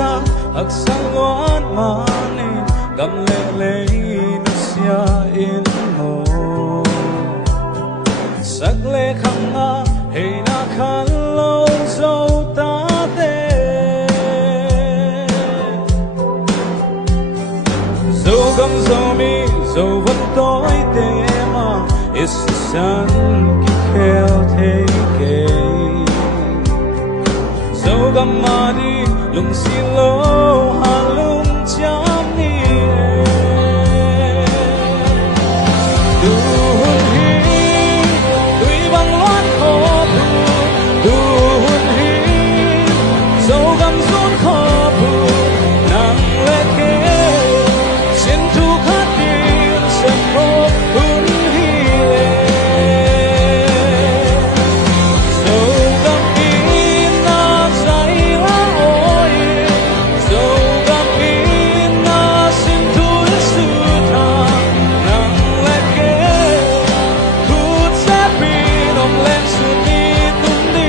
sa hak sang loan mani gam le le na sia in mo sak le khang nga hey na khan lo zo ta te zo gam zo mi zo vẫn tối te ma is san ki khel the ke zo gam ma đi lung si lo ha lung cham ni du hun hi tui bang loan kho bu du hun hi zo gam zun kho bu nang le ke sin tu khat din se kho hun hi le zo gam in na sai la oi zo gam in na sin tu su tha nang le ke khut sa pi nom len su ni tum ni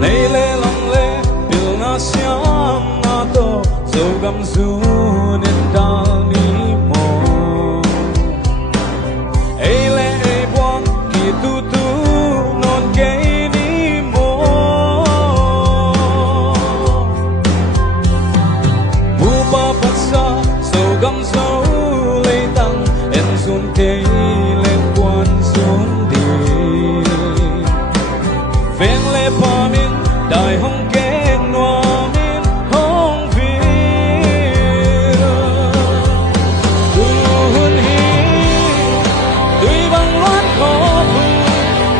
nei le long le bil na siam na to zo gam zu nen dal ni mo ei le ei buang ki tu tu non ke ni mo bu ba pat sa zo gam zo le tang en sun ke le quan sun di ven le pa min dai hong keng noa min hong vi du hun hi tui bang loan kho bu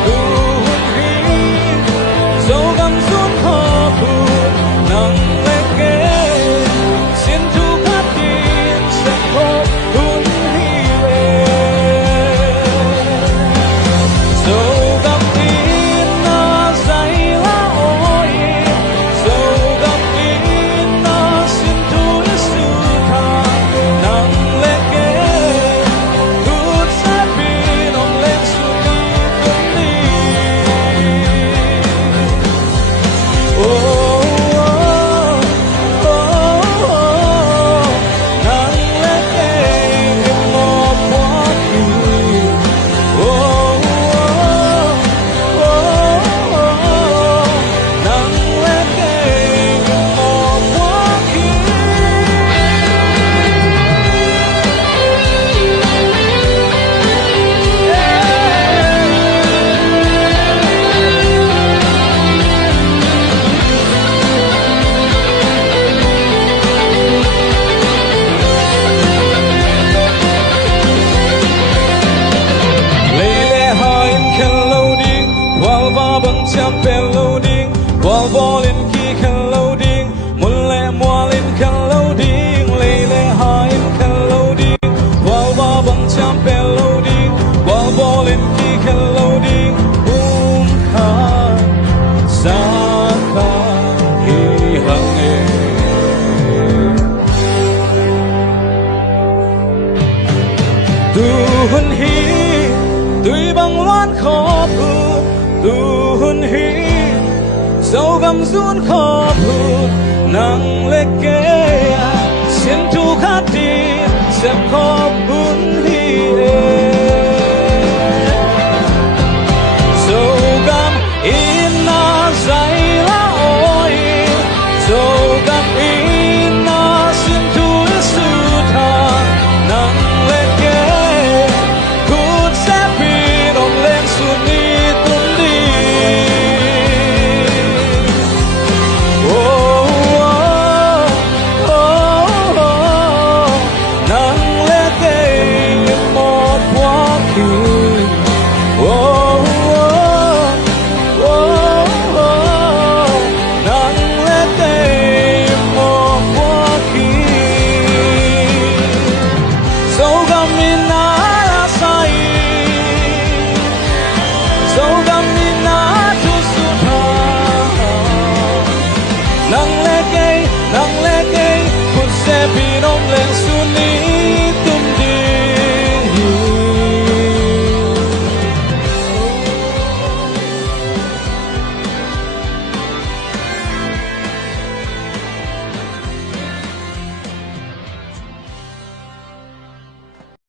du hun hi zo gam sun kho bu nang le ke sin tu khat din se kho hun hi le zo gam in na sai la oi zo gam in na sin tu su tha nang le ke khut sa pi nom len su ni tum ni oh oh oh nang le ke mo po ki oh oh oh nang le ke mo po ki Lele hain khen lâu điên Qual va bằng cham pen lâu điên Qual vo lên ki khen lâu điên Mun le mua lên khen lâu điên Lele hain khen lâu điên Qual va bằng cham pen lâu điên Qual vo lên ki khen lâu điên khan sa kha hi hang e du hun hi tui bang loan kho bu du hun hi zo gam zun kho bu nang le ke sin tu khat din se kho bun hi e zo gam in na sai la oi zo gam in na sin tu su tha nang le ke khut sa pi nom len su ni tum ni oh oh oh oh nang le ke mo po ki oh oh oh oh nang le ke mo po ki so gam in